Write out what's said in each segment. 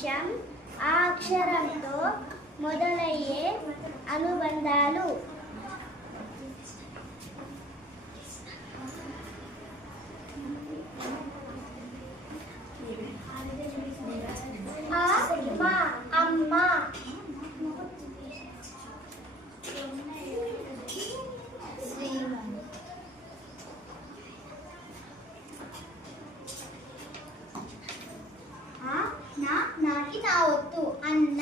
విషయం ఆ అక్షరంతో మొదలయ్యే అనుబంధాలు. అమ్మ, నాకి నా వద్దు అన్న.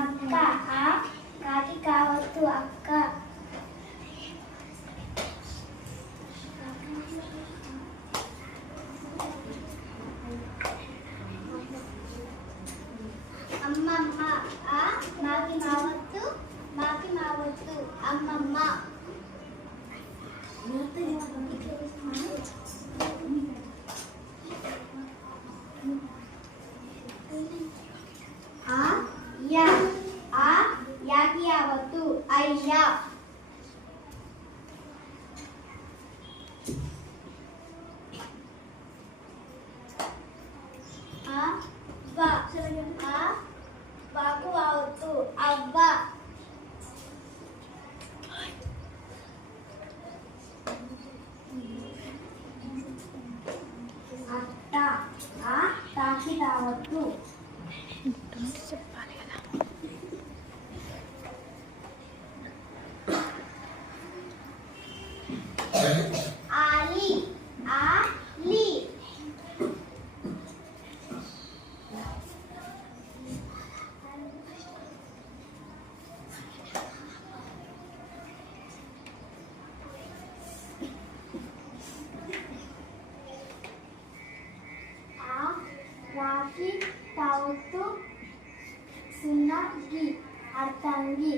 అక్క, కాకి కావద్దు అక్క. అమ్మమ్మ, మాకి మావద్దు, మాకి మావద్దు అమ్మమ్మ. యాకి యావద్దు అయ్యా. బాకు అవద్దు అవ్వ. అట్ట, తాకి రావద్దు. చెప్పాలి కదా. ఆలి, ఆలి. రాకి తావత్తు సున్నా గి అర్థంగి.